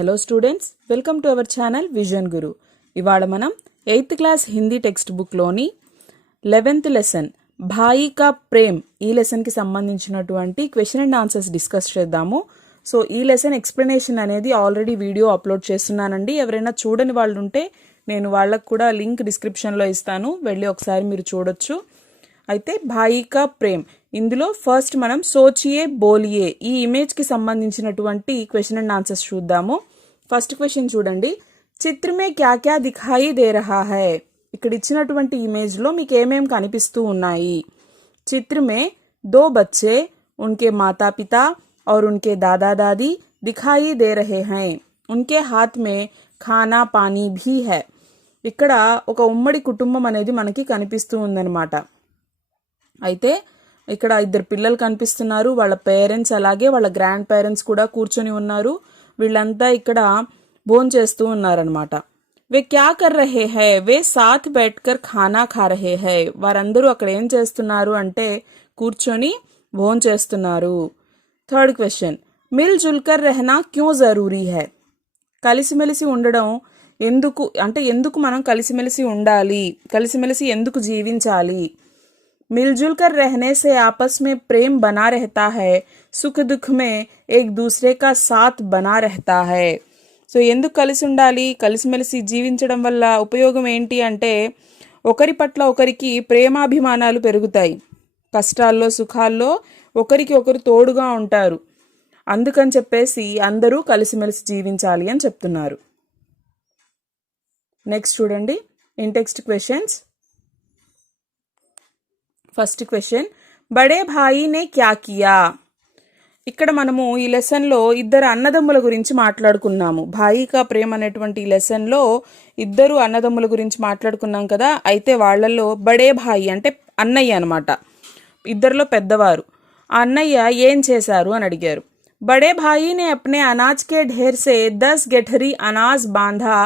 Hello students, welcome to our channel vision Guru. ఇవాళ మనం 8th class Hindi text బుక్లోని 11th lesson Bhai ka Prem ఈ లెసన్కి సంబంధించినటువంటి క్వశ్చన్ అండ్ ఆన్సర్స్ డిస్కస్ చేద్దాము. సో ఈ లెసన్ ఎక్స్ప్లెనేషన్ అనేది ఆల్రెడీ వీడియో అప్లోడ్ చేస్తున్నానండి. ఎవరైనా చూడని వాళ్ళు ఉంటే నేను వాళ్ళకు కూడా లింక్ డిస్క్రిప్షన్లో ఇస్తాను, వెళ్ళి ఒకసారి మీరు చూడొచ్చు. అయితే భాయి కా ప్రేమ్ ఇందులో ఫస్ట్ మనం సోచియే బోలియే ఈ ఇమేజ్కి సంబంధించినటువంటి క్వశ్చన్ అండ్ ఆన్సర్స్ చూద్దాము. ఫస్ట్ క్వశ్చన్ చూడండి, చిత్రమే క్యా క్యా దిఖాయి దే రహా హై. ఇక్కడ ఇచ్చినటువంటి ఇమేజ్లో మీకు ఏమేం కనిపిస్తూ ఉన్నాయి? చిత్రమే దో బచ్చే ఉన్కే మాతా పితా और उनके दादा दादी दिखाई दे रहे हैं. उनके हाथ में खाना पानी भी है. ఇక్కడ ఒక ఉమ్మడి కుటుంబం అనేది మనకి కనిపిస్తూ ఉందన్నమాట. అయితే ఇక్కడ ఇద్దరు పిల్లలు కనిపిస్తున్నారు, వాళ్ళ పేరెంట్స్ అలాగే వాళ్ళ గ్రాండ్ పేరెంట్స్ కూడా కూర్చొని ఉన్నారు. వీళ్ళంతా ఇక్కడ భోంచేస్తూ ఉన్నారనమాట. వే క్యా కర్ రహే హై, వే సాత్ బైఠకర్ ఖానా ఖా రహే హై. వారందరూ అక్కడ ఏం చేస్తున్నారు అంటే కూర్చొని భోంచేస్తున్నారు. థర్డ్ క్వశ్చన్, మిల్ జుల్కర్ రెహనా క్యూ జరూరీ హై. కలిసిమెలిసి ఉండడం ఎందుకు అంటే ఎందుకు మనం కలిసిమెలిసి ఉండాలి, కలిసిమెలిసి ఎందుకు జీవించాలి? मिलजुल कर रहने से आपस में प्रेम बना रहता है, सुख दुख में एक दूसरे का साथ बना रहता है. సో ఎందుకు కలిసి ఉండాలి, కలిసిమెలిసి జీవించడం వల్ల ఉపయోగం ఏంటి అంటే ఒకరి పట్ల ఒకరికి ప్రేమాభిమానాలు పెరుగుతాయి, కష్టాల్లో సుఖాల్లో ఒకరికి ఒకరు తోడుగా ఉంటారు. అందుకని చెప్పేసి అందరూ కలిసిమెలిసి జీవించాలి అని చెప్తున్నారు. నెక్స్ట్ చూడండి in text questions. First question, బడే భాయి నే క్యా కియా. ఇక్కడ మనము ఈ లెసన్లో ఇద్దరు అన్నదమ్ముల గురించి మాట్లాడుకున్నాము. భాయి కా ప్రేమ్ అనేటువంటి ఈ లెసన్లో ఇద్దరు అన్నదమ్ముల గురించి మాట్లాడుకున్నాం కదా. అయితే వాళ్ళల్లో బడే భాయి అంటే అన్నయ్య అనమాట, ఇద్దరిలో పెద్దవారు. ఆ అన్నయ్య ఏం చేశారు అని అడిగారు. బడే భాయి నే అప్నే అనాజ్ కే ఢేర్ సే 10 గెఠరీ అనాజ్ బాంధా,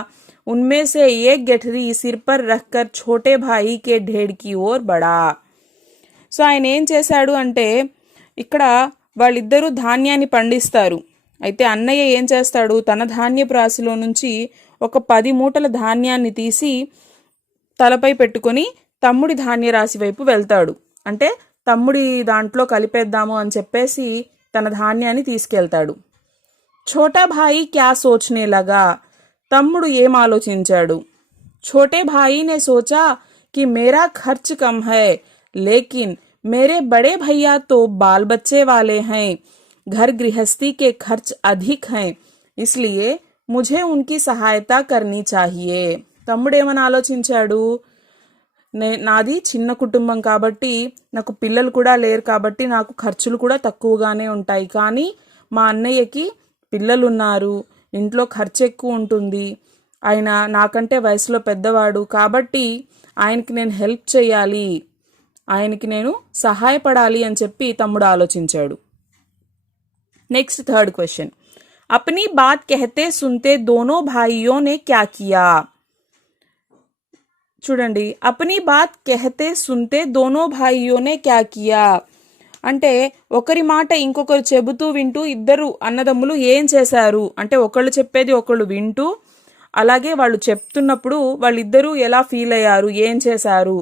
ఉన్మే సే ఏక్ గెఠరీ సిర్ పర్ రఖ్కర్ ఛోటే భాయి కే ఢేర్ కి ఓర్ బడా. సో ఆయన ఏం చేశాడు అంటే ఇక్కడ వాళ్ళిద్దరూ ధాన్యాన్ని పండిస్తారు. అయితే అన్నయ్య ఏం చేస్తాడు, తన ధాన్యపు రాశిలో నుంచి ఒక 10 మూటల ధాన్యాన్ని తీసి తలపై పెట్టుకొని తమ్ముడి ధాన్య రాశి వైపు వెళ్తాడు. అంటే తమ్ముడి దాంట్లో కలిపేద్దాము అని చెప్పేసి తన ధాన్యాన్ని తీసుకెళ్తాడు. ఛోటా భాయి క్యా సోచ్నే లగా. తమ్ముడు ఏం ఆలోచించాడు? ఛోటే భాయి నే సోచా కి మేరా ఖర్చ్ కమ్ హై, लेकिन मेरे बड़े भैया तो बाल बच्चे वाले हैं, घर गृहस्थी के खर्च अधिक हैं, इसलिए मुझे उनकी सहायता करनी चाहिए. తమ్ముడు ఏమని ఆలోచించాడు, నాది చిన్న కుటుంబం కాబట్టి, నాకు పిల్లలు కూడా లేరు కాబట్టి నాకు ఖర్చులు కూడా తక్కువగానే ఉంటాయి. కానీ మా అన్నయ్యకి పిల్లలు ఉన్నారు, ఇంట్లో ఖర్చు ఎక్కువ ఉంటుంది, ఆయన నాకంటే వయసులో పెద్దవాడు కాబట్టి ఆయనకి నేను హెల్ప్ చేయాలి, ఆయనకి నేను సహాయపడాలి అని చెప్పి తమ్ముడు ఆలోచించాడు. Next third question, అప్నీ bath కెహతే సున్తే Dono భాయియో నే క్యా కియా. చూడండి, అప్నీ బాత్ కెహతే సున్తే దోనో భాయియో నే క్యా కియా అంటే ఒకరి మాట ఇంకొకరు చెబుతూ వింటూ ఇద్దరు అన్నదమ్ములు ఏం చేశారు అంటే ఒకళ్ళు చెప్పేది ఒకళ్ళు వింటూ, అలాగే వాళ్ళు చెప్తున్నప్పుడు వాళ్ళిద్దరూ ఎలా ఫీల్ అయ్యారు, ఏం చేశారు.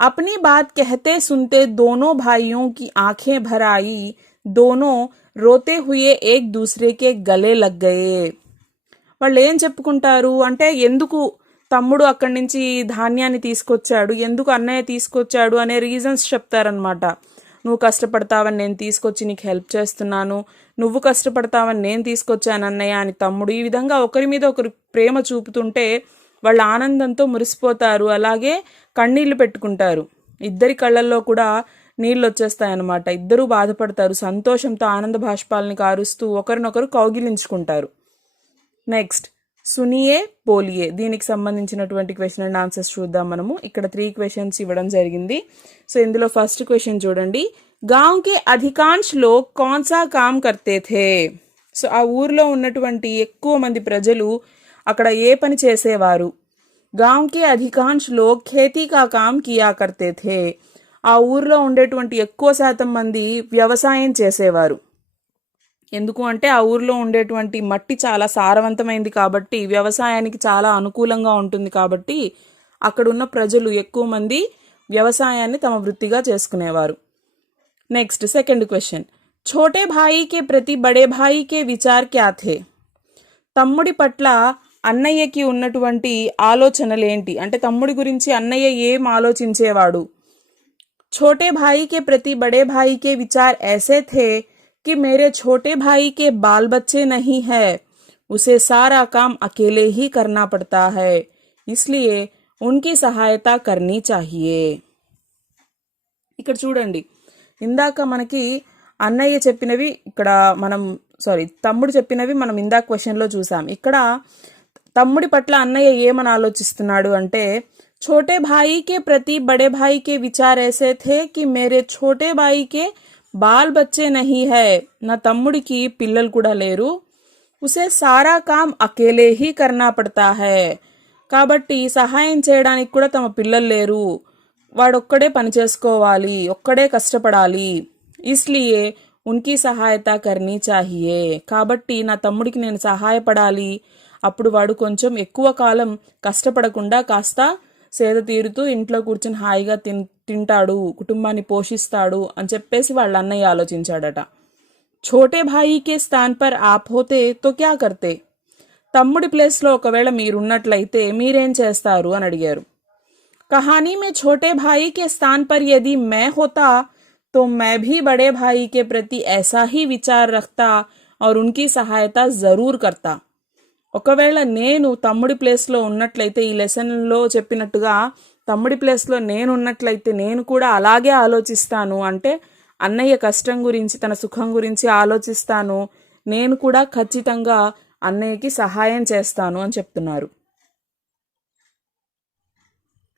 अपनी बात कहते सुनते दोनों भाइयों की आंखें भर आई, दोनों रोते हुए एक दूसरे के गले लग गए. వాళ్ళు ఏం చెప్పుకుంటారు అంటే ఎందుకు తమ్ముడు అక్కడి నుంచి ధాన్యాన్ని తీసుకొచ్చాడు, ఎందుకు అన్నయ్య తీసుకొచ్చాడు అనే రీజన్స్ చెప్తారనమాట. నువ్వు కష్టపడతావని నేను తీసుకొచ్చి నీకు హెల్ప్ చేస్తున్నాను, నువ్వు కష్టపడతావని నేను తీసుకొచ్చాను అన్నయ్య అని తమ్ముడు ఈ విధంగా ఒకరి మీద ఒకరు ప్రేమ చూపుతుంటే వాళ్ళ ఆనందంతో మురిసిపోతారు, అలాగే కన్నీళ్లు పెట్టుకుంటారు. ఇద్దరి కళ్ళల్లో కూడా నీళ్ళు వచ్చేస్తాయన్నమాట. ఇద్దరూ బాధపడతారు, సంతోషంతో ఆనంద భాష్పాలని కారుస్తూ ఒకరినొకరు కౌగిలించుకుంటారు. నెక్స్ట్ సునియే బోలియే, దీనికి సంబంధించినటువంటి క్వశ్చన్ అండ్ ఆన్సర్స్ చూద్దాం మనము. ఇక్కడ 3 క్వశ్చన్స్ ఇవ్వడం జరిగింది. సో ఇందులో ఫస్ట్ క్వశ్చన్ చూడండి, గాంవ్ కే అధికాంశ్ లోగ్ కౌన్ సా కామ్ కర్తే థే. సో ఆ ఊర్లో ఉన్నటువంటి ఎక్కువ మంది ప్రజలు అక్కడ ఏ పని చేసేవారు? గాంవ్ కే అధికాంశ్ లోగ్ ఖేతీ కా కామ్ కియా కర్తే థే. ఆ ఊర్లో ఉండేటువంటి ఎక్కువ శాతం మంది వ్యవసాయం చేసేవారు. ఎందుకు అంటే ఆ ఊర్లో ఉండేటువంటి మట్టి చాలా సారవంతమైంది కాబట్టి, వ్యవసాయానికి చాలా అనుకూలంగా ఉంటుంది కాబట్టి అక్కడున్న ప్రజలు ఎక్కువ మంది వ్యవసాయాన్ని తమ వృత్తిగా చేసుకునేవారు. నెక్స్ట్ సెకండ్ క్వశ్చన్, छोटे भाई के प्रति बड़े भाई के विचार क्या थे? తమ్ముడి పట్ల అన్నయ్యకి ఉన్నటువంటి ఆలోచనలు ఏంటి అంటే తమ్ముడి గురించి అన్నయ్య ఏం ఆలోచించేవాడు? छोटे भाई के प्रति बड़े भाई के विचार ऐसे थे कि मेरे छोटे भाई के बाल बच्चे नहीं है, उसे सारा काम अकेले ही करना पड़ता है, इसलिए उनकी सहायता करनी चाहिए. ఇక్కడ చూడండి, ఇందాక మనకి అన్నయ్య చెప్పినవి ఇక్కడ మనం తమ్ముడు చెప్పినవి మనం ఇందాక క్వశ్చన్లో చూసాం. ఇక్కడ తమ్ముడి పట్ల అన్నయ్య ఏమని ఆలోచిస్తున్నాడు అంటే, छोटे भाई के प्रति बड़े भाई के विचार ऐसे थे कि मेरे छोटे भाई के बाल बच्चे नहीं है, నా తమ్ముడికి పిల్లలు కూడా లేరు, ఉసే సారా కామ్ అకేలే హీ కర్నా పడతా హై, కాబట్టి సహాయం చేయడానికి కూడా తమ పిల్లలు లేరు, వాడొక్కడే పని చేసుకోవాలి, ఒక్కడే కష్టపడాలి, ఇస్లియే ఉన్కి సహాయత కర్నీ చాహియే, కాబట్టి నా తమ్ముడికి నేను సహాయపడాలి, అప్పుడు వాడు కొంచెం ఎక్కువ కాలం కష్టపడకుండా కాస్త సేద తీరుతూ ఇంట్లో కూర్చుని హాయిగా తింటాడు, కుటుంబాన్ని పోషిస్తాడు అని చెప్పేసి వాళ్ళ అన్నయ్య ఆలోచించాడట. छोटे भाई के स्थान पर आप होते तो क्या करते? తమ్ముడి ప్లేస్లో ఒకవేళ మీరున్నట్లయితే మీరేం చేస్తారు అని అడిగారు. कहानी में छोटे भाई के स्थान पर यदि मैं होता तो मैं भी बड़े भाई के प्रति ऐसा ही विचार रखता और उनकी सहायता जरूर करता. ఒకవేళ నేను తమ్ముడి ప్లేస్లో ఉన్నట్లయితే, ఈ లెసన్లో చెప్పినట్టుగా తమ్ముడి ప్లేస్లో నేను ఉన్నట్లయితే నేను కూడా అలాగే ఆలోచిస్తాను, అంటే అన్నయ్య కష్టం గురించి తన సుఖం గురించి ఆలోచిస్తాను, నేను కూడా ఖచ్చితంగా అన్నయ్యకి సహాయం చేస్తాను అని చెప్తున్నారు.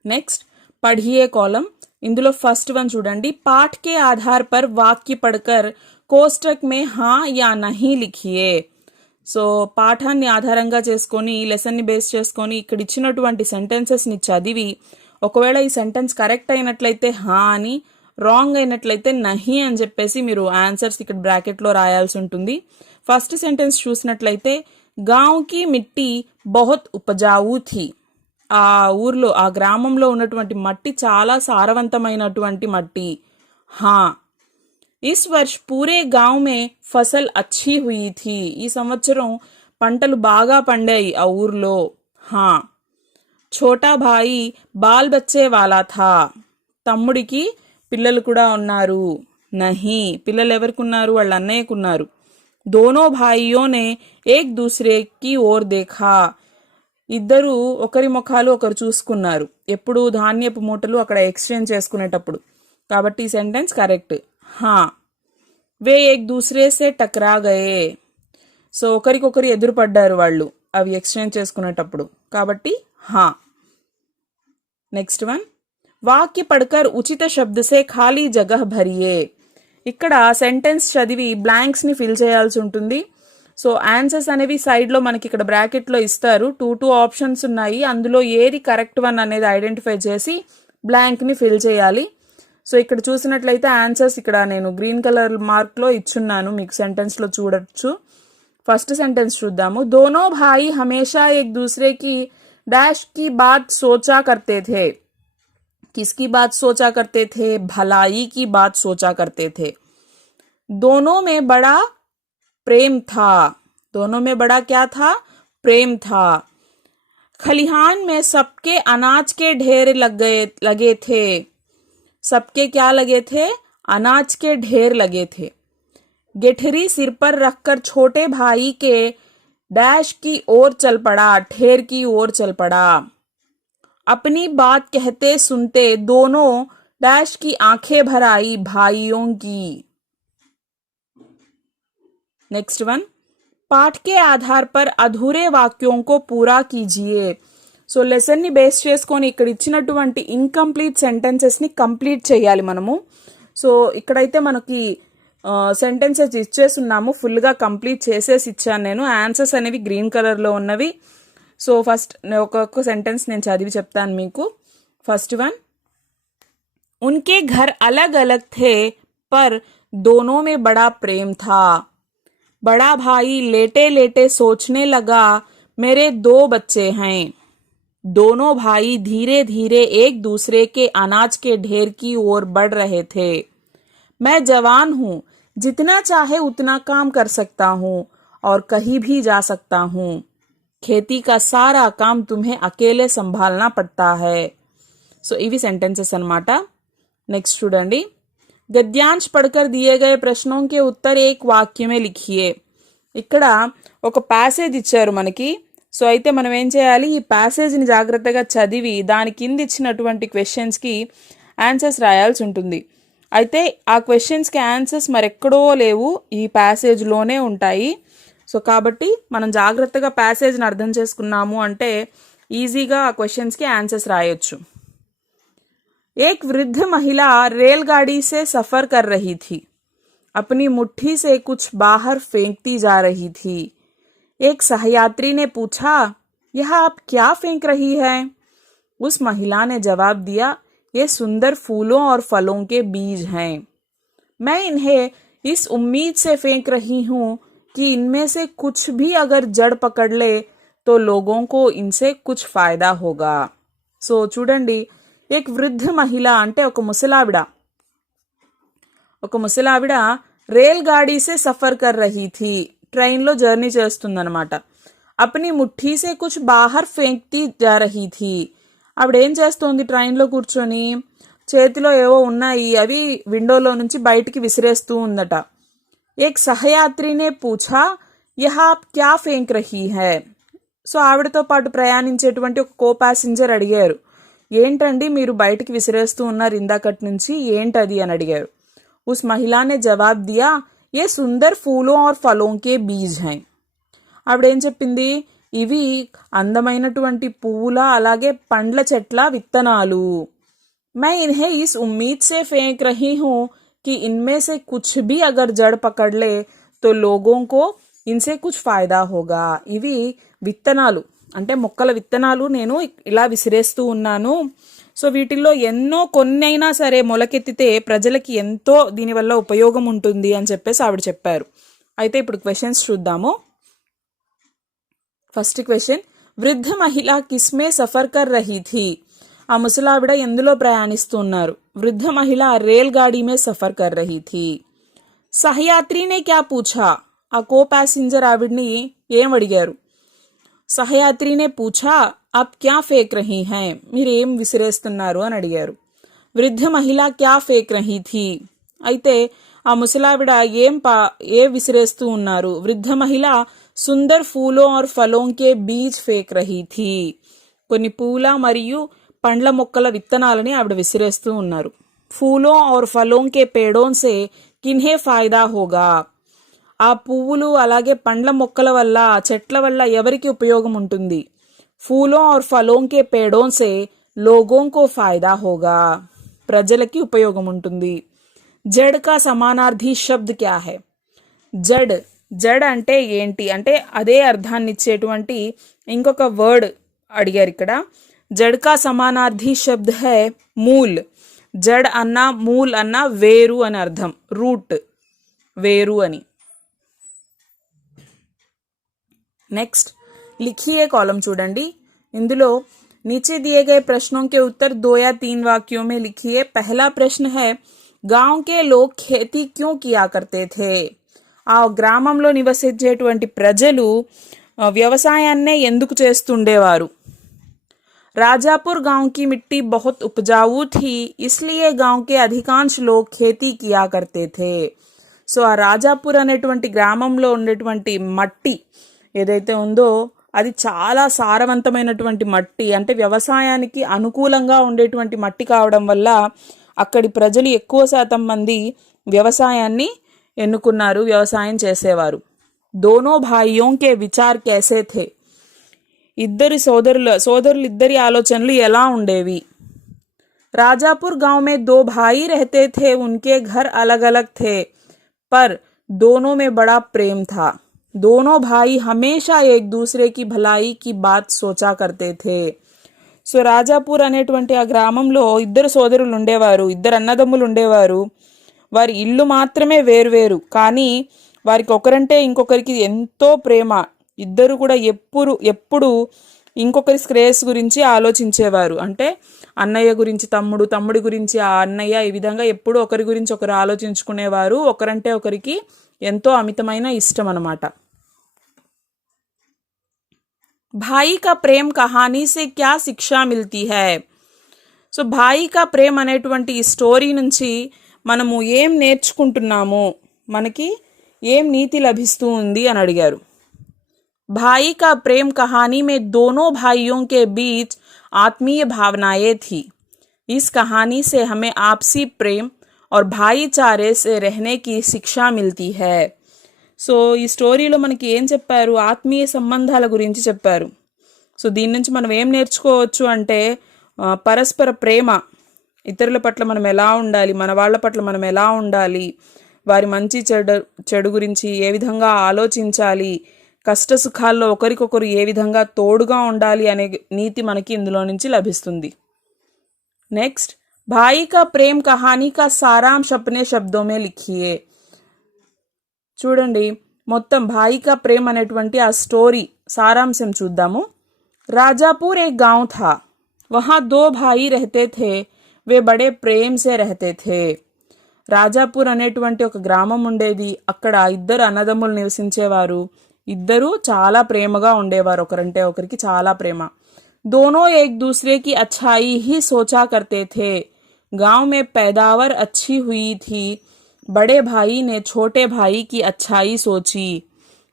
నెక్స్ట్ పढ़िए కాలం, ఇందులో ఫస్ట్ వన్ చూడండి, पाठ के आधार पर वाक्य पढ़कर कोष्टक में हाँ या नहीं लिखिए. సో పాఠాన్ని ఆధారంగా చేసుకొని ఈ లెసన్ని బేస్ చేసుకొని ఇక్కడ ఇచ్చినటువంటి సెంటెన్సెస్ని చదివి ఒకవేళ ఈ సెంటెన్స్ కరెక్ట్ అయినట్లయితే హా అని, రాంగ్ అయినట్లయితే నహి అని చెప్పేసి మీరు ఆన్సర్స్ ఇక్కడ బ్రాకెట్లో రాయాల్సి ఉంటుంది. ఫస్ట్ సెంటెన్స్ చూసినట్లయితే, గాంవ్కి మిట్టి బహుత్ ఉపజావు థీ, ఆ ఊర్లో ఆ గ్రామంలో ఉన్నటువంటి మట్టి చాలా సారవంతమైనటువంటి మట్టి. హా, इस वर्ष पूरे गांव में फसल अच्छी हुई थी, ఈ సంవత్సరం పంటలు బాగా పండాయి ఆ ఊర్లో. హా, छोटा भाई बाल बच्चे वाला था, తమ్ముడికి పిల్లలు కూడా ఉన్నారు. నహి, పిల్లలు ఎవరికి ఉన్నారు? వాళ్ళ అన్నయ్యకు ఉన్నారు. दोनों भाइयों ने एक दूसरे की ओर देखा, ఇద్దరు ఒకరి ముఖాలు ఒకరు చూసుకున్నారు. ఎప్పుడు? ధాన్యపు మూటలు అక్కడ ఎక్స్చేంజ్ చేసుకునేటప్పుడు. కాబట్టి ఈ సెంటెన్స్ కరెక్ట్. హా, వే ఏక్ దూసరే సే టకరా గయే, సో ఒకరికొకరు ఎదురుపడ్డారు వాళ్ళు అవి ఎక్స్చేంజ్ చేసుకునేటప్పుడు, కాబట్టి హా. నెక్స్ట్ వన్, వాక్య పడకర్ ఉచిత శబ్ద సే ఖాళీ జగహ్ భరియే, ఇక్కడ సెంటెన్స్ చదివి బ్లాంక్స్ని ఫిల్ చేయాల్సి ఉంటుంది. సో ఆన్సర్స్ అనేవి సైడ్లో మనకి ఇక్కడ బ్రాకెట్లో ఇస్తారు. టూ ఆప్షన్స్ ఉన్నాయి, అందులో ఏది కరెక్ట్ వన్ అనేది ఐడెంటిఫై చేసి బ్లాంక్ని ఫిల్ చేయాలి. సో ఇక్కడ చూసినట్లయితే ఆన్సర్స్ ఇక్కడ నేను గ్రీన్ కలర్ మార్క్లో ఇచ్చున్నాను, మీకు సెంటెన్స్లో చూడొచ్చు. ఫస్ట్ సెంటెన్స్ చూద్దాము. दोनों भाई हमेशा एक दूसरे की डैश की बात सोचा करते थे. किसकी बात सोचा करते थे? भलाई की बात सोचा करते थे. दोनों में बड़ा प्रेम था. दोनों में बड़ा क्या था? प्रेम था. खलिहान में सबके अनाज के ढेर लगे थे. सबके क्या लगे थे? अनाज के ढेर लगे थे. गेठरी सिर पर रखकर छोटे भाई के डैश की ओर चल पड़ा, ढेर की ओर चल पड़ा. अपनी बात कहते सुनते दोनों डैश की आंखें भर आई भाइयों की. नेक्स्ट वन, पाठ के आधार पर अधूरे वाक्यों को पूरा कीजिए. సో లెసన్ని బేస్ చేసుకొని ఇక్కడ ఇచ్చినటువంటి ఇన్కంప్లీట్ సెంటెన్సెస్ని కంప్లీట్ చేయాలి మనము. సో ఇక్కడైతే మనకి సెంటెన్సెస్ ఇచ్చేస్తున్నాము, ఫుల్గా కంప్లీట్ చేసేసి ఇచ్చాను నేను. ఆన్సర్స్ అనేవి గ్రీన్ కలర్లో ఉన్నవి. సో ఫస్ట్ ఒక్కొక్క సెంటెన్స్ నేను చదివి చెప్తాను మీకు. ఫస్ట్ వన్, उनके घर अलग अलग थे पर दोनों में बड़ा प्रेम था. बड़ा भाई लेटे लेटे सोचने लगा, मेरे 2 बच्चे हैं। दोनों भाई धीरे धीरे एक दूसरे के अनाज के ढेर की ओर बढ़ रहे थे। मैं जवान हूँ, जितना चाहे उतना काम कर सकता हूँ और कहीं भी जा सकता हूँ। खेती का सारा काम तुम्हें अकेले संभालना पड़ता है। సో ఇవి సెంటెన్సెస్ అన్నమాట. నెక్స్ట్ చూడండి. గద్యాంశ్ పढ़कर दिए गए प्रश्नों के उत्तर एक वाक्य में लिखिए. ఇక్కడ ఒక ప్యాసేజ్ ఇచ్చారు మనకి. సో అయితే మనం ఏం చేయాలి, ఈ ప్యాసేజ్ని జాగ్రత్తగా చదివి దాని కింద ఇచ్చినటువంటి క్వశ్చన్స్కి ఆన్సర్స్ రాయాల్సి ఉంటుంది. అయితే ఆ క్వశ్చన్స్కి ఆన్సర్స్ మరెక్కడో లేవు, ఈ ప్యాసేజ్లోనే ఉంటాయి. సో కాబట్టి మనం జాగ్రత్తగా ప్యాసేజ్ని అర్థం చేసుకున్నాము అంటే ఈజీగా ఆ క్వశ్చన్స్కి ఆన్సర్స్ రాయొచ్చు. एक वृद्ध महिला रेलगाड़ी से सफर कर रही थी. अपनी मुट्ठी से कुछ बाहर फेंकती जा रही थी. एक सहयात्री ने पूछा, यह आप क्या फेंक रही है? उस महिला ने जवाब दिया, ये सुंदर फूलों और फलों के बीज हैं. मैं इन्हें इस उम्मीद से फेंक रही हूँ कि इनमें से कुछ भी अगर जड़ पकड़ ले तो लोगों को इनसे कुछ फायदा होगा. సో చూడండి, एक वृद्ध महिला అంటే ఒక ముసలావిడ రేల్ గాడీ సే సఫర్ కర్ రహీ థీ, ట్రైన్లో జర్నీ చేస్తుందన్నమాట. అప్ని ముఠ్ఠీ సే కుచ్ బాహర్ ఫేంక్తీ జా రహీ థీ. ఆవిడ ఏం చేస్తోంది, ట్రైన్లో కూర్చొని చేతిలో ఏవో ఉన్నాయి, అవి విండోలో నుంచి బయటికి విసిరేస్తూ ఉందట. ఏక్ సహయాత్రినే పూఛా, యహ ఆప్ క్యా ఫేంక్ రహీ హై. సో ఆవిడతో పాటు ప్రయాణించేటువంటి ఒక కో ప్యాసింజర్ అడిగారు, ఏంటండి మీరు బయటికి విసిరేస్తూ ఉన్నారు ఇందాకటి నుంచి, ఏంటది అని అడిగారు. ఉస్ మహిళానే జవాబ్ దియా, ఏ సుందర్ ఫూలో और फलों के बीज हैं. ఆవిడేం చెప్పింది, ఇవి అందమైనటువంటి పువ్వుల అలాగే పండ్ల చెట్ల విత్తనాలు. मैं इन्हें इस उम्मीद से फेंक रही हूँ कि इनमें से कुछ भी अगर जड़ पकड़ ले तो लोगों को इनसे कुछ फायदा होगा. ఇవి విత్తనాలు అంటే మొక్కల విత్తనాలు నేను ఇలా విసిరేస్తూ ఉన్నాను. సో వీటిల్లో కొన్ని అయినా సరే మొలకెత్తితే ప్రజలకి ఎంతో దీనివల్ల ఉపయోగం ఉంటుంది అని చెప్పేసి ఆవిడ చెప్పారు. అయితే ఇప్పుడు క్వశ్చన్స్ చూద్దాము. ఫస్ట్ క్వశ్చన్, వృద్ధ మహిళ కిస్మే సఫర్ కర్ రహీ థీ. ఆ ముసలావిడ ఎందులో ప్రయాణిస్తూ ఉన్నారు? వృద్ధ మహిళ రేల్ గాడీ మే సఫర్ కర్ రహీ థీ. సహయాత్రినే క్యా పూఛా, ఆ కో ప్యాసింజర్ ఆవిడ్ని ఏం అడిగారు? సహయాత్రినే పూఛా, ఆప్ క్యా ఫేక్ రహీ హై, మీరు ఏం విసిరేస్తున్నారు అని అడిగారు. వృద్ధ మహిళ క్యా ఫేక్ రహీ థీ, అయితే ఆ ముసలావిడ ఏ విసిరేస్తూ ఉన్నారు? వృద్ధ మహిళ సుందర్ ఫూలో और फलों के बीज फेंक रही थी. కొన్ని పూల మరియు పండ్ల మొక్కల విత్తనాలని ఆవిడ విసిరేస్తూ ఉన్నారు. ఫూలో और फलों के पेड़ों से किन्हें फायदा होगा. ఆ పువ్వులు అలాగే పండ్ల మొక్కల వల్ల, చెట్ల వల్ల ఎవరికి ఉపయోగం ఉంటుంది? ఫూలో और फलों के पेड़ों से लोगों को फायदा होगा, ప్రజలకి ఉపయోగం ఉంటుంది. జడ్ కా సమానార్థి శబ్ద్ క్యా హై? జడ్ అంటే ఏంటి అంటే అదే అర్థాన్ని ఇచ్చేటువంటి ఇంకొక వర్డ్ అడిగారు ఇక్కడ. జడ్ కా సమానార్థి శబ్ద్ హై మూల్. జడ్ అన్నా మూల్ అన్నా వేరు అని అర్థం, రూట్, వేరు అని. నెక్స్ట్ लिखिए कॉलम చూడండి. ఇందులో नीचे दिए गए प्रश्नों के उत्तर 2 या 3 वाक्यों में लिखिए. पहला प्रश्न है, गांव के लोग खेती क्यों किया करते थे. ఆ గ్రామంలో నివసించేటువంటి ప్రజలు వ్యవసాయాన్నే ఎందుకు చేస్తుండేవారు? राजापुर गांव की मिट्टी बहुत उपजाऊ थी, इसलिए गांव के अधिकांश लोग खेती किया करते थे. సో ఆ రాజాపూర్ అనేటువంటి గ్రామంలో ఉండేటువంటి మట్టి ఏదైతే ఉందో అది చాలా సారవంతమైనటువంటి మట్టి, అంటే వ్యవసాయానికి అనుకూలంగా ఉండేటువంటి మట్టి కావడం వల్ల అక్కడి ప్రజలు ఎక్కువ శాతం మంది వ్యవసాయాన్ని ఎన్నుకున్నారు, వ్యవసాయం చేసేవారు. దోనో భాయియోं के विचार कैसे थे. ఇద్దరి సోదరులు ఇద్దరి ఆలోచనలు ఎలా ఉండేవి? राजापुर गांव में 2 भाई रहते थे, उनके घर अलग अलग थे पर दोनों में बड़ा प्रेम था. दोनों भाई हमेशा एक दूसरे की भलाई की बात सोचा करते थे. సో రాజాపూర్ అనేటువంటి ఆ గ్రామంలో ఇద్దరు సోదరులు ఉండేవారు, ఇద్దరు అన్నదమ్ములు ఉండేవారు. వారి ఇల్లు మాత్రమే వేరువేరు, కానీ వారికి ఒకరంటే ఇంకొకరికి ఎంతో ప్రేమ. ఇద్దరు కూడా ఎప్పుడు ఇంకొకరి శ్రేయస్సు గురించి ఆలోచించేవారు. అంటే అన్నయ్య గురించి తమ్ముడు, తమ్ముడి గురించి ఆ అన్నయ్య, ఈ విధంగా ఎప్పుడు ఒకరి గురించి ఒకరు ఆలోచించుకునేవారు. ఒకరంటే ఒకరికి ఎంతో అమితమైన ఇష్టం అన్నమాట. भाई का प्रेम कहानी से क्या शिक्षा मिलती है? సో భాయి కా ప్రేమ్ అనేటువంటి ఈ స్టోరీ నుంచి మనము ఏం నేర్చుకుంటున్నాము, మనకి ఏం నీతి లభిస్తూ ఉంది అని అడిగారు. भाई का प्रेम कहानी में दोनों भाइयों के बीच आत्मीय भावनाएं थी. इस कहानी से हमें आपसी प्रेम और भाईचारे से रहने की शिक्षा मिलती है. సో ఈ స్టోరీలో మనకి ఏం చెప్పారు, ఆత్మీయ సంబంధాల గురించి చెప్పారు. సో దీని నుంచి మనం ఏం నేర్చుకోవచ్చు అంటే పరస్పర ప్రేమ, ఇతరుల పట్ల మనం ఎలా ఉండాలి, మన వాళ్ళ పట్ల మనం ఎలా ఉండాలి, వారి మంచి చెడు గురించి ఏ విధంగా ఆలోచించాలి, కష్ట సుఖాల్లో ఒకరికొకరు ఏ విధంగా తోడుగా ఉండాలి అనే నీతి మనకి ఇందులో నుంచి లభిస్తుంది. నెక్స్ట్, భాయి కా ప్రేమ్ కహానీ కా సారాంశ్ అప్నే శబ్దో మే లిఖియే. చూడండి, మొత్తం భాయి కా ప్రేమ్ అనేటువంటి ఆ స్టోరీ సారాంశం చూద్దాము. राजापुर एक गांव था. वहाँ 2 भाई रहते थे. वे बड़े प्रेम से रहते थे. రాజాపూర్ అనేటువంటి ఒక గ్రామం ఉండేది. అక్కడ ఇద్దరు అన్నదమ్ములు నివసించేవారు. ఇద్దరు చాలా ప్రేమగా ఉండేవారు, ఒకరంటే ఒకరికి చాలా ప్రేమ. दोनों एक दूसरे की अच्छाई ही सोचा करते थे. गांव में पैदावार अच्छी हुई थी. बड़े भाई ने छोटे भाई की अच्छाई सोची.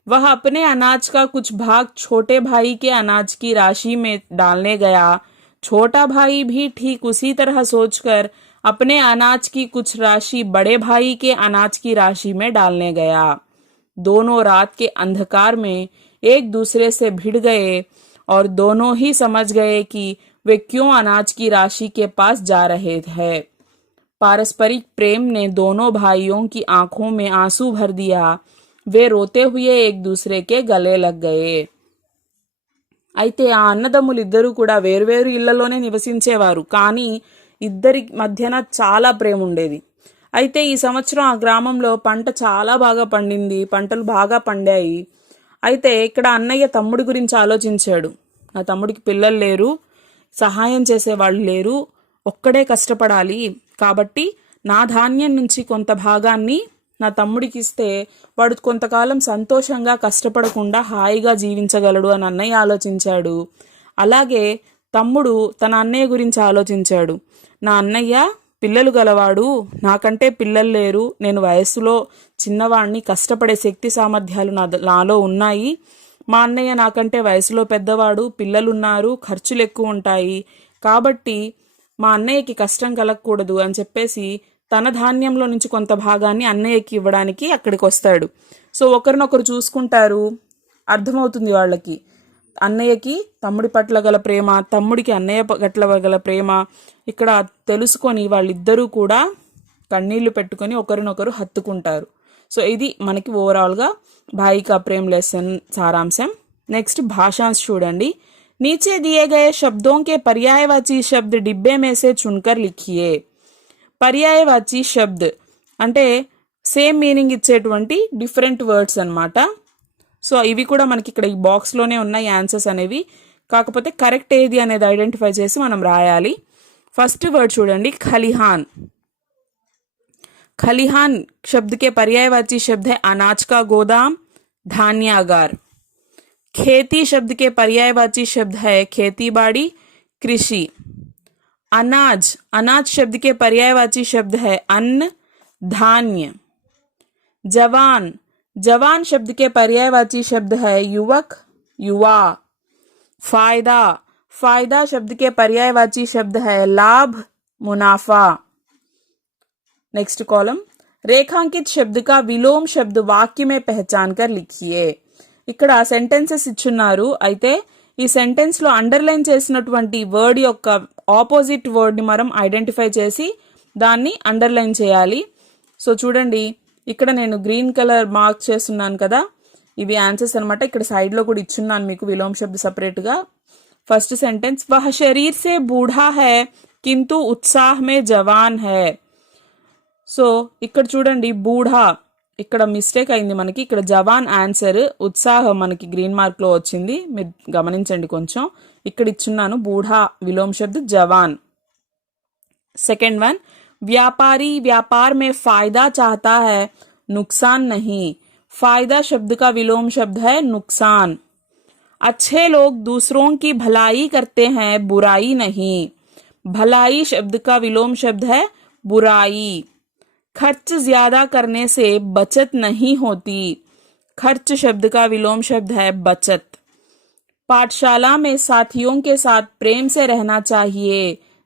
वह अपने अनाज का कुछ भाग छोटे भाई के अनाज की राशि में डालने गया. छोटा भाई भी ठीक उसी तरह सोचकर अपने अनाज की कुछ राशि बड़े भाई के अनाज की राशि में डालने गया. दोनों रात के अंधकार में एक दूसरे से भिड़ गए और दोनों ही समझ गए कि वे क्यों अनाज की राशि के पास जा रहे थे. पारस्परिक प्रेम ने दोनों भाइयों की आंखों में आंसू भर दिया. वे रोते हुए एक दूसरे के गले लग गए. అయితే ఆ అన్నదమ్ములు ఇద్దరు కూడా వేరువేరు ఇళ్లలోనే నివసించేవారు, కానీ ఇద్దరి మధ్యన చాలా ప్రేమ ఉండేది. అయితే ఈ సంవత్సరం ఆ గ్రామంలో పంట చాలా బాగా పండింది, పంటలు బాగా పండాయి. అయితే ఇక్కడ అన్నయ్య తమ్ముడి గురించి ఆలోచించాడు. నా తమ్ముడికి పిల్లలు లేరు, సహాయం చేసేవాళ్ళు లేరు, ఒక్కడే కష్టపడాలి, కాబట్టి నా ధాన్యం నుంచి కొంత భాగాన్ని నా తమ్ముడికి ఇస్తే వాడు కొంతకాలం సంతోషంగా కష్టపడకుండా హాయిగా జీవించగలడు అని అన్నయ్య ఆలోచించాడు. అలాగే తమ్ముడు తన అన్నయ్య గురించి ఆలోచించాడు. నా అన్నయ్య పిల్లలు గలవాడు, నాకంటే పిల్లలు లేరు, నేను వయస్సులో చిన్నవాడిని, కష్టపడే శక్తి సామర్థ్యాలు నాలో ఉన్నాయి. మా అన్నయ్య నాకంటే వయసులో పెద్దవాడు, పిల్లలున్నారు, ఖర్చులు ఎక్కువ ఉంటాయి, కాబట్టి మా అన్నయ్యకి కష్టం కలగకూడదు అని చెప్పేసి తన ధాన్యంలో నుంచి కొంత భాగాన్ని అన్నయ్యకి ఇవ్వడానికి అక్కడికి వస్తాడు. సో ఒకరినొకరు చూసుకుంటారు, అర్థమవుతుంది వాళ్ళకి అన్నయ్యకి తమ్ముడి పట్ల గల ప్రేమ, తమ్ముడికి అన్నయ్య పట్ల గల ప్రేమ ఇక్కడ తెలుసుకొని వాళ్ళిద్దరూ కూడా కన్నీళ్లు పెట్టుకొని ఒకరినొకరు హత్తుకుంటారు. సో ఇది మనకి ఓవరాల్గా భాయి కా ప్రేమ్ లెసన్ సారాంశం. నెక్స్ట్ భాషాంశ్ చూడండి. नीचे दिए गए शब्दों के पर्यायवाची शब्द डिब्बे में से चुनकर लिखिए. పర్యాయవాచి శబ్ద్ అంటే సేమ్ మీనింగ్ ఇచ్చేటువంటి డిఫరెంట్ వర్డ్స్ అన్నమాట. సో ఇవి కూడా మనకి ఇక్కడ ఈ బాక్స్లోనే ఉన్నాయి ఆన్సర్స్ అనేవి, కాకపోతే కరెక్ట్ ఏది అనేది ఐడెంటిఫై చేసి మనం రాయాలి. ఫస్ట్ వర్డ్ చూడండి, ఖలిహాన్. खलिहान शब्द के पर्यायवाची शब्द है अनाज का गोदाम, धान्यागार. खेती शब्द के पर्यायवाची शब्द है खेती बाड़ी, कृषि. अनाज, अनाज शब्द के पर्यायवाची शब्द है अन्न, धान्य. जवान, जवान शब्द के पर्यायवाची शब्द है युवक, युवा. फायदा, फायदा शब्द के पर्यायवाची शब्द है लाभ, मुनाफा. नेक्स्ट कॉलम, रेखांकित शब्द का विलोम शब्द वाक्य में पहचान कर लिखिए. ఇక్కడ సెంటెన్సెస్ ఇచ్చున్నారు. అయితే ఈ సెంటెన్స్ లో అండర్లైన్ చేసినటువంటి వర్డ్ యొక్క ఆపోజిట్ వర్డ్ ని మనం ఐడెంటిఫై చేసి దాన్ని అండర్లైన్ చేయాలి. సో చూడండి, ఇక్కడ నేను గ్రీన్ కలర్ మార్క్ చేస్తున్నాను కదా, ఇవి ఆన్సర్స్ అనమాట. ఇక్కడ సైడ్ లో కూడా ఇచ్చున్నాను మీకు విలోమ శబ్ద సపరేట్ గా. ఫస్ట్ సెంటెన్స్, వహ శరీర్ సే బూఢా హై కింతు ఉత్సాహ్ మే జవాన్ హై. సో ఇక్కడ చూడండి, బూఢా ఇక్కడ మిస్టేక్ అయింది మనకి. ఇక్కడ జవాన్ ఆన్సర్, ఉత్సాహం మనకి గ్రీన్ మార్క్ లో వచ్చింది, మీరు గమనించండి కొంచెం. ఇక్కడ ఇచ్చున్నాను బూఢా విలోమ శబ్द జవాన్. सेकंड वन, व्यापारी व्यापार में फायदा चाहता है, नुकसान नहीं. फायदा शब्द का विलोम शब्द है नुकसान. अच्छे लोग दूसरों की भलाई करते हैं, बुराई नहीं. भलाई शब्द का विलोम शब्द है बुराई. खर्च ज्यादा करने से बचत नहीं होती. खर्च शब्द का विलोम शब्द है बचत. पाठशाला में साथियों के साथ प्रेम से रहना चाहिए,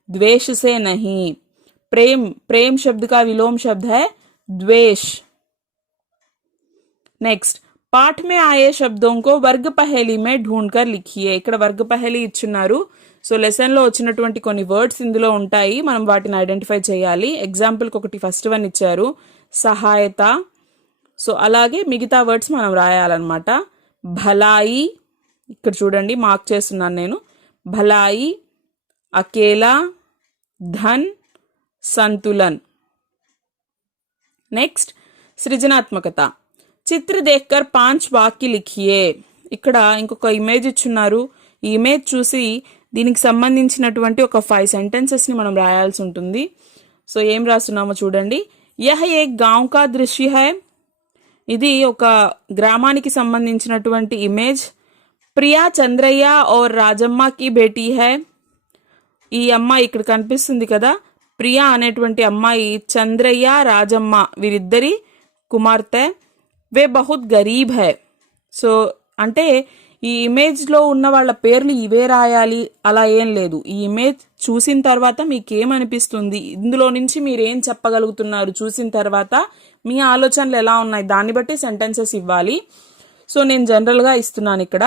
द्वेष से नहीं. प्रेम, प्रेम शब्द का विलोम शब्द है द्वेष. नेक्स्ट, पाठ में आए शब्दों को वर्ग पहेली में ढूंढकर लिखिए. ఇక్కడ వర్గ పహేలి ఇచ్చున్నారు. సో లెసన్ లో వచ్చినటువంటి కొన్ని వర్డ్స్ ఇందులో ఉంటాయి, మనం వాటిని ఐడెంటిఫై చేయాలి. ఎగ్జాంపుల్ కి ఒకటి ఫస్ట్ వన్ ఇచ్చారు, సహాయత. సో అలాగే మిగతా వర్డ్స్ మనం రాయాలన్నమాట. భలాయి, ఇక్కడ చూడండి మార్క్ చేస్తున్నాను నేను. భలాయి, అకేలా, ధన్, సంతులన్. నెక్స్ట్, సృజనాత్మకత. చిత్ర దేఖ్కర్ 5 వాక్య లిఖియే. ఇక్కడ ఇంకొక ఇమేజ్ ఇచ్చున్నారు. ఈ ఇమేజ్ చూసి దీనికి సంబంధించినటువంటి ఒక 5 సెంటెన్సెస్ ని మనం రాయాల్సి ఉంటుంది. సో ఏం రాస్తున్నామో చూడండి. యహ్ ఏక్ గాంవ్ కా దృశ్య హై. ఇది ఒక గ్రామానికి సంబంధించినటువంటి ఇమేజ్. ప్రియా చంద్రయ్య और రాజమ్మ కి బేటీ హై. ఈ అమ్మాయి ఇక్కడ కనిపిస్తుంది కదా, ప్రియా అనేటువంటి అమ్మాయి చంద్రయ్య రాజమ్మ వీరిద్దరి కుమార్తె. వే బహుత్ గరీబ్ హై. సో అంటే ఈ ఇమేజ్ లో ఉన్న వాళ్ళ పేర్లు ఇవే రాయాలి అలా ఏం లేదు. ఈ ఇమేజ్ చూసిన తర్వాత మీకేమనిపిస్తుంది, ఇందులో నుంచి మీరు ఏం చెప్పగలుగుతున్నారు చూసిన తర్వాత, మీ ఆలోచనలు ఎలా ఉన్నాయి దాన్ని బట్టి సెంటెన్సెస్ ఇవ్వాలి. సో నేను జనరల్ గా ఇస్తున్నాను ఇక్కడ,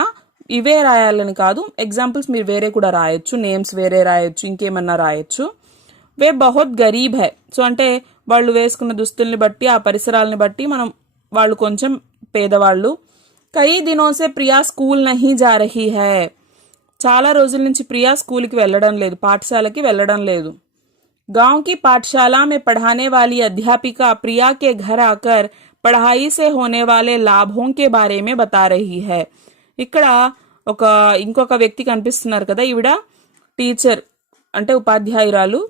ఇవే రాయాలని కాదు, ఎగ్జాంపుల్స్ మీరు వేరే కూడా రాయొచ్చు, నేమ్స్ వేరే రాయొచ్చు, ఇంకేమన్నా రాయొచ్చు. వే బహుత్ గరీబ్ హై. సో అంటే వాళ్ళు వేసుకున్న దుస్తుల్ని బట్టి, ఆ పరిసరాలని బట్టి మనం వాళ్ళు కొంచెం పేదవాళ్ళు. కई दिनों से प्रिया स्कूल नहीं जा रही है. చాలా రోజుల నుంచి ప్రియా స్కూల్కి వెళ్ళడం లేదు, పాఠశాలకి వెళ్ళడం లేదు. गांव की पाठशाला में पढ़ाने वाली अध्यापिका प्रिया के घर आकर पढ़ाई से होने वाले लाभों के बारे में बता रही है. ఇక్కడ ఇంకొక వ్యక్తి కనిపిస్తున్నారు కదా, ఈవిడ టీచర్ అంటే ఉపాధ్యాయురాలు.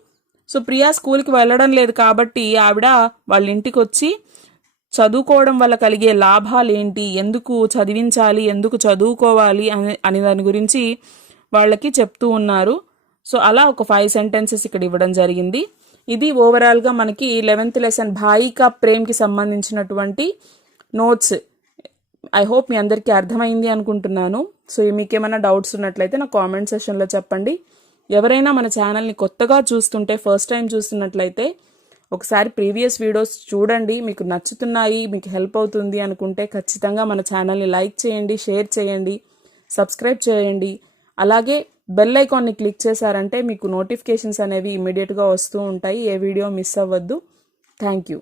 సో ప్రియా స్కూల్కి వెళ్ళడం లేదు కాబట్టి ఆవిడ వాళ్ళ ఇంటికి వచ్చి చదువుకోవడం వల్ల కలిగే లాభాలు ఏంటి, ఎందుకు చదివించాలి, ఎందుకు చదువుకోవాలి అని దాని గురించి వాళ్ళకి చెప్తూ ఉన్నారు. సో అలా ఒక 5 సెంటెన్సెస్ ఇక్కడ ఇవ్వడం జరిగింది. ఇది ఓవరాల్గా మనకి 11th లెసన్ భాయి కా ప్రేమ్కి సంబంధించినటువంటి నోట్స్. ఐ హోప్ మీ అందరికీ అర్థమైంది అనుకుంటున్నాను. సో మీకేమైనా డౌట్స్ ఉన్నట్లయితే నా కామెంట్ సెషన్లో చెప్పండి. ఎవరైనా మన ఛానల్ని కొత్తగా చూస్తుంటే, ఫస్ట్ టైం చూస్తున్నట్లయితే ఒకసారి ప్రీవియస్ వీడియోస్ చూడండి. మీకు నచ్చుతున్నాయి, మీకు హెల్ప్ అవుతుంది అనుకుంటే ఖచ్చితంగా మన ఛానల్ని లైక్ చేయండి, షేర్ చేయండి, సబ్స్క్రైబ్ చేయండి. అలాగే బెల్ ఐకాన్ని క్లిక్ చేశారంటే మీకు నోటిఫికేషన్స్ అనేవి ఇమీడియట్గా వస్తూ ఉంటాయి. ఏ వీడియో మిస్ అవ్వద్దు. Thank you.